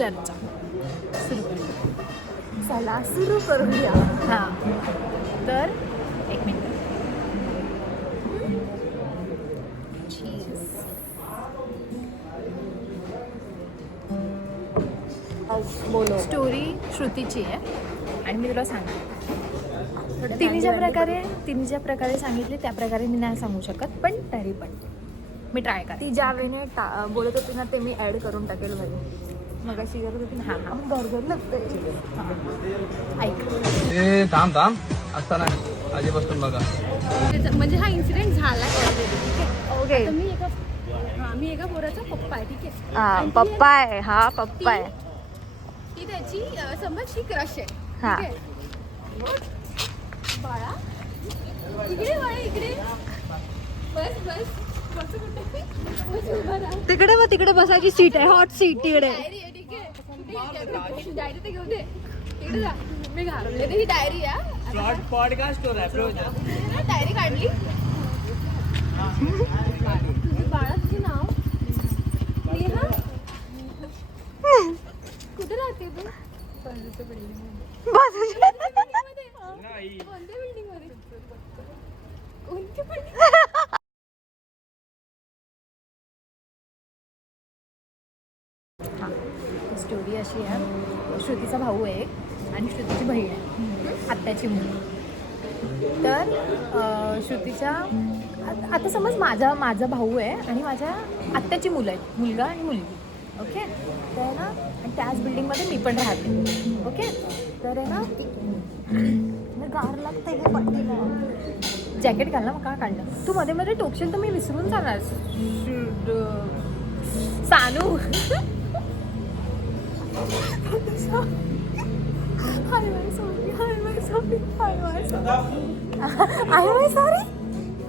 चर्चा सुरू करूया. चला सुरू करूया. हां, तर एक मिनिट. बोलो. स्टोरी श्रुतीची आहे आणि मी तुला सांगते. तिने ज्या प्रकारे सांगितले त्या प्रकारे मी नाही सांगू शकत, पण तरी पण मी ट्राय कर. ती ज्या वेळेने बोलत होती ना ते मी ॲड करून टाकेल भाई. मग अशी करत होती. हां हां, गरगर लागतंय. ऐक. थांब असता नाही आधीपासून बघा. म्हणजे हा इन्सिडेंट झाला ठीक आहे. ओके. आता मी एका पोराचा पप्पा आहे ठीक आहे. हा पप्पा आहे. हा पप्पा आहे. ती त्याची समज शी क्रश आहे हा. ठीक आहे. बाळा इकडे बाळा इकडे बस बस बस कुठे बस उभा राहा. तिकडे बसायची सीट आहे. हॉट सीट तिकडे. डायरी आहे ठीक आहे. डायरी तर घेऊ दे. इकडे जा. मी घालवले ही डायरी आहे. पॉडकास्ट हो रहा है. डायरी काढली. बाळा तुझं नाव नेहा. कुठे राहते तू? कोणत्या बिल्डिंग मध्ये? कोणती बिल्डिंग? हां, स्टोरी अशी आहे. श्रुतीचा भाऊ आहे आणि श्रुतीची बहीण आहे, आत्याची मुलगी. तर श्रुतीच्या आता समज माझा भाऊ आहे आणि माझ्या आत्याची मुलं आहेत, मुलगा आणि मुलगी. ओके. तर आहे ना, आणि त्याच बिल्डिंगमध्ये मी पण राहते. ओके. तर आहे ना, गार लागतं हे पट्टीला. जॅकेट घाल ना. मग का काढलं तू? मध्ये मध्ये टोकशील तर मी विसरून जाणार. सानू.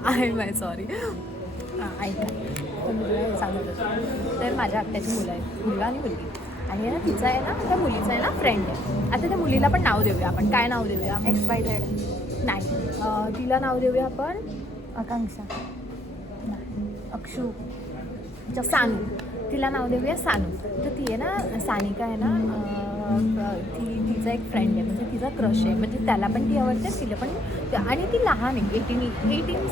I my sorry. ऐका, तर मी तुला हे सांगत होते. तर माझ्या आत्याची मुलं आहेत, मुलगा आणि मुलगी. आणि आहे ना, तिचा आहे ना, त्या मुलीचा आहे ना फ्रेंड आहे. आता त्या मुलीला पण नाव देऊया आपण. काय नाव देऊया? XYZ. नाही, तिला नाव देऊया आपण आकांक्षा. नाही, अक्षू. सानू. तिला नाव देऊया सानू. तर ती आहे ना, सानिका आहे ना, तिचा एक फ्रेंड आहे, म्हणजे तिचा क्रश आहे, म्हणजे त्याला पण ती आवडते, तिला पण. आणि ती लहान आहे, 18,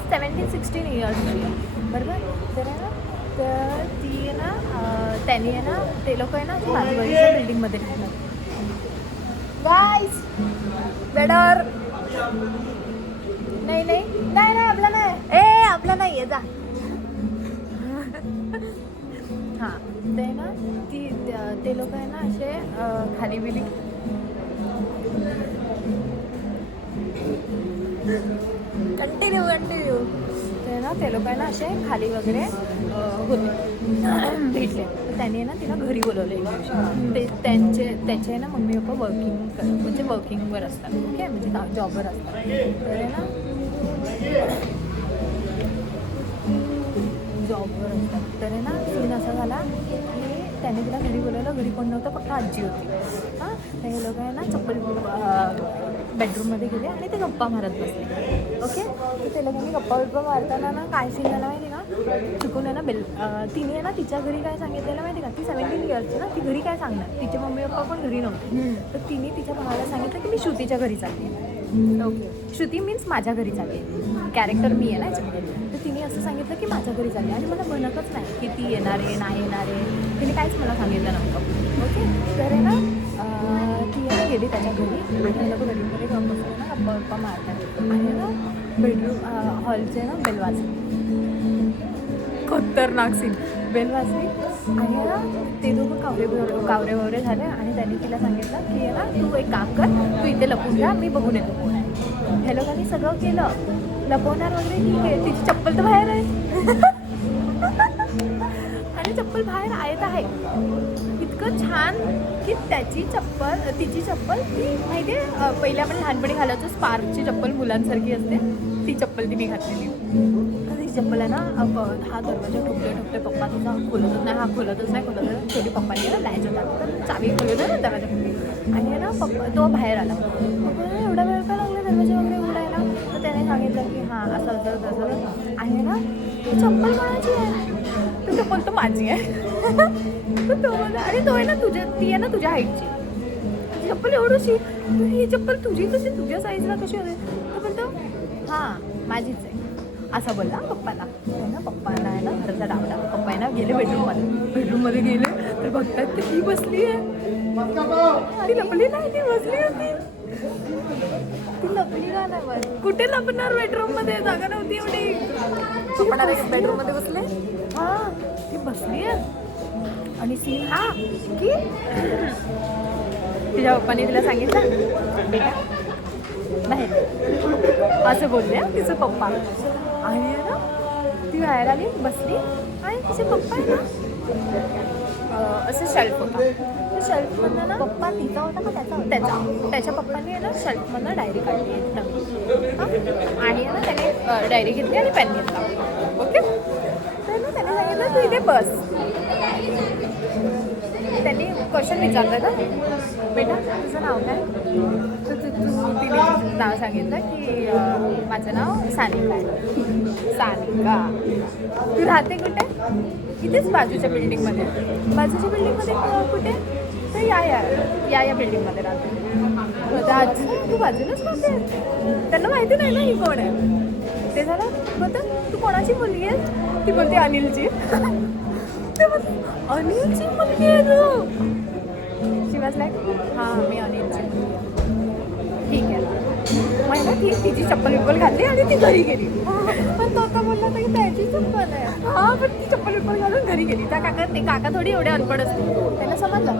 17, 16 इयर्सची आहे. बरोबर. तर आहे ना, तर ती आहे ना, त्यांनी आहे ना, ते लोक आहे ना, बाजूबाजूच्या बिल्डिंगमध्ये राहतात. गाईज बेडर. नाही आपला नाही. आपला नाही आहे, जा. हां, ते ना, ते लोक आहे ना असे खाली बिली कंटिन्यू. ते ना, ते लोक आहे ना असे खाली वगैरे होते, भेटले. तर त्यांनी आहे ना तिला घरी बोलवलं एक दिवशी. ते त्याचे आहे ना मम्मी पप्पा वर्किंगवर असतात. ओके. म्हणजे जॉबवर असतात. तर आहे ना, जॉबवर असतात. तर आहे ना, सीन असा झाला की त्याने तिला घरी बोलवलं. घरी कोण नव्हतं, फक्त आजी होती. हां, ते लोक आहे ना चप्पल बेडरूममध्ये गेले आणि ते गप्पा मारत बसले. ओके. तर ते लोकांनी गप्पा मारताना ना काय सीन झाला माहिती का? चुकून आहे ना तिने आहे ना तिच्या घरी काय सांगितलेलं माहिती का? ती 17 इयर्सची ना, ती घरी काय सांगणार? तिचे मम्मी पप्पा पण घरी नव्हते. तर तिने तिच्या भावाला सांगितलं की मी श्रुतीच्या घरी चालली. ओके. श्रुती मीन्स माझ्या घरी चालली. कॅरेक्टर मी आहे ना याच्यामध्ये. तर तिने असं सांगितलं की माझ्या घरी चालली आणि मला बनतच नाही की ती येणार आहे नाही येणार आहे. तिने काहीच मला सांगितलं नव्हतं. ओके. तर आहे ना, ती आहे गेली त्याच्या घरी आणि लोक बेडरूममध्ये जाऊन बसले ना, गप्पा मारतात. आणि ना बेडरूम हॉलचे ना बेल वाजली. खतरनाक सीन. बेल वाजली आणि ना ते दोघं कावरे वगैरे झाले आणि त्यांनी तिला सांगितलं की आहे ना, तू एक काम कर, तू इथे लपून घ्या, मी बघून येतो कोण आहे. ह्या लोकांनी सगळं केलं. लपवणार वगैरे ठीक आहे, तिची चप्पल तर बाहेर आहे. आणि चप्पल बाहेर आहे. इतकं छान की तिची चप्पल ती माहिती आहे, पहिले आपण लहानपणी घालायचो स्पार्कची चप्पल मुलांसारखी असते, ती चप्पल तिने घातलेली. ती चप्पल आहे ना, हा दरवाजा ठोकते पप्पा तुझा खोलतच नाही. शेवटी पप्पाने ना लॅच होता, तर चावी खोलत ना दरवाजा. आणि आहे ना पप्पा तो बाहेर आला. पप्पा एवढा वेळ का लागला दरवाजा वगैरे उघडायला? त्याने सांगितलं की हां असं तसं आहे ना, ती चप्पल कोणाची आहे? तर तो बोलतो माझी आहे. तर तो बोलला आणि तो आहे ना ती आहे ना तुझ्या हाईटची, ती चप्पल एवढीशी, ही चप्पल तुझी कशी तुझ्या साईजला कशी होते? तो बोलतो हां माझीच आहे असं बोलला पप्पाला. ना पप्पाला आहे ना घरचा डावला. पप्पा आहे ना गेले बेडरूममध्ये गेले तर बघतात तर ही बसली आहे. ती लपली नाही, ती बसली होती. ती लपली का नाही बस? कुठे लपणार? बेडरूम मध्ये जागा नव्हती एवढी. पप्पा बेडरूम मध्ये बसले. हा ती बसली आहे आणि सीन हा की तिच्या पप्पाने तिला सांगितलं बेटा बाहेर असं बोलले तिचं पप्पा. आणि आहे ना ती बाहेर आली बसली आणि तिचे पप्पा आहे ना असं शेल्फ होता. त्या शेल्फमधनं ना पप्पा तिचा होता का त्याच्या पप्पाने आहे ना शेल्फमधनं डायरी काढली आहे नवीन. आणि आहे ना त्याने डायरी घेतली आणि पेन घेतला. ओके तर ना त्याने सांगितलं तू इथे बस. त्यांनी क्वेश्चन विचारलं ना बेटा तुझं नाव काय? तर तिने नाव सांगितलं की माझं नाव सानिका आहे. सानिका तू राहते कुठे? इथेच बाजूच्या बिल्डिंगमध्ये. बाजूच्या बिल्डिंगमध्ये कुठे? तर या बिल्डिंगमध्ये राहते. अच्छा तू बाजूलाच राहते. त्यांना माहिती नाही ना ही कोण आहे. ते झालं बोलतं तू कोणाची मुलगी आहे? ती बोलते अनिलची. ते बोलते अनिलची मुलगी आहे तू? शिवाज लाईक हां मी अनिलची मुलगी आहे. ठीक आहे मग ना ती तिची चप्पल घातली आणि ती घरी गेली. पण तो आता बोलला होता की त्याची चप्पल आहे. हां पण ती चप्पल घालून घरी गेली. त्या काका थोडी एवढे अनपड असते. त्यांना समजलं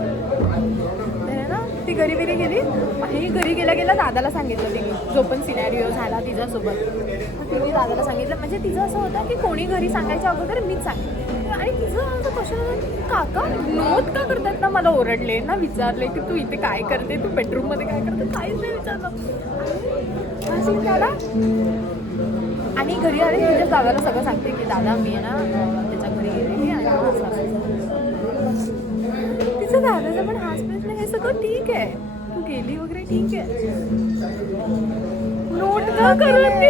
तर ना ती घरी गेली आणि घरी गेल्या दादाला सांगितलं तिने जो पण सिनॅरिओ झाला तिच्यासोबत. तिने दादाला सांगितलं. म्हणजे तिचं असं होतं की कोणी घरी सांगायच्या अगोदर मीच सांगितलं. आणि तिचं असं क्वेश्चन होतं काका नोट का करतात ना मला ओरडले ना विचारले की तू इथे काय करते तू बेडरूममध्ये काय करते काहीच नाही विचारलं. आणि झाला आणि घरी आले तिच्या दादाला सगळं सांगते की दादा मी आहे ना त्याच्या घरी गेलेली आणि तिचं दादाचा पण हाच प्रश्न हे सगळं ठीक आहे तू गेली वगैरे ठीक आहे नोट का करत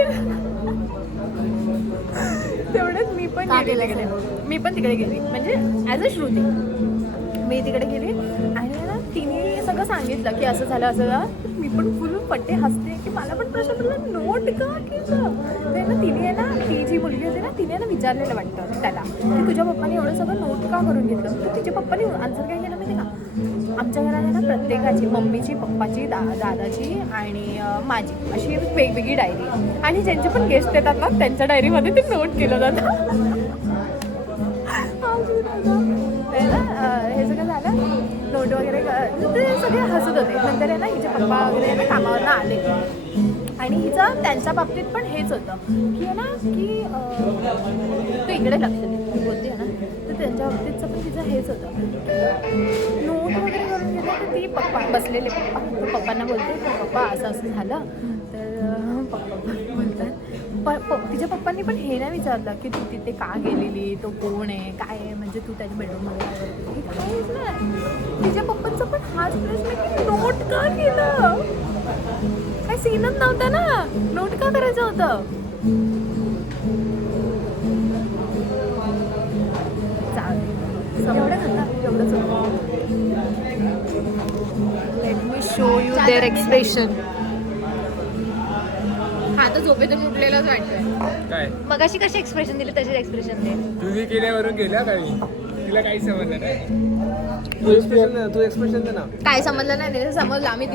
तेवढंच मी पण गेले तिकडे. मी पण तिकडे गेली म्हणजे ॲज अ श्रुती मी तिकडे गेली आणि ना तिने सगळं सांगितलं की असं झालं मी पण फुल पट्टे हसते की मला पण प्रश्न पडला नोट का केलं. ते ना तिने आहे ना ती जी मुलगी होती ना तिने ना विचारलेलं वाटतं त्याला की तुझ्या पप्पाने एवढं सगळं नोट का करून घेतलं. तर तिच्या पप्पाने आन्सर काय केलं माहिती का आमच्या घरात आहे ना प्रत्येकाची मम्मीची पप्पाची दादाची आणि माझी अशी वेगवेगळी डायरी आणि ज्यांचे पण गेस्ट येतात ना त्यांच्या डायरीमध्ये ते नोट केलं जातं. हे सगळं झालं नोट वगैरे ते सगळे हसत होते. नंतर आहे ना हिचे पप्पा वगैरे ना कामावरनं आले आणि हिचं त्यांच्या बाबतीत पण हेच होतं की आहे ना की तू इकडे लक्ष दे बोलते ना तर त्यांच्या बाबतीतचं पण तिचं हेच होतं नोट वगैरे करून घेतलं तर ती पप्पा बसलेले पप्पांना बोलते तर पप्पा असं झालं तर पप्पा बोलतात तिच्या पप्पांनी पण हे नाही विचारलं की तू तिथे का गेलेली तो कोण आहे काय आहे म्हणजे तू त्याच्या बेडरूममध्ये काहीच नाही. तिच्या पप्पांचा पण हाच प्रश्न की नोट का केलं काय सीनच नव्हता ना नोट का करायचं होतं. एवढंच होतं. Let me show you their expression. हा तर झोपेतून उठलेलाच वाटतंय. काय मगाशी कशी एक्सप्रेशन दिली तशीच एक्सप्रेशन दे. तुझी केल्यावरून गेल्या काही तिला काही समजलं नाही. तू एक्सप्रेशन दे ना. काय समजलं नाही समजलं आम्ही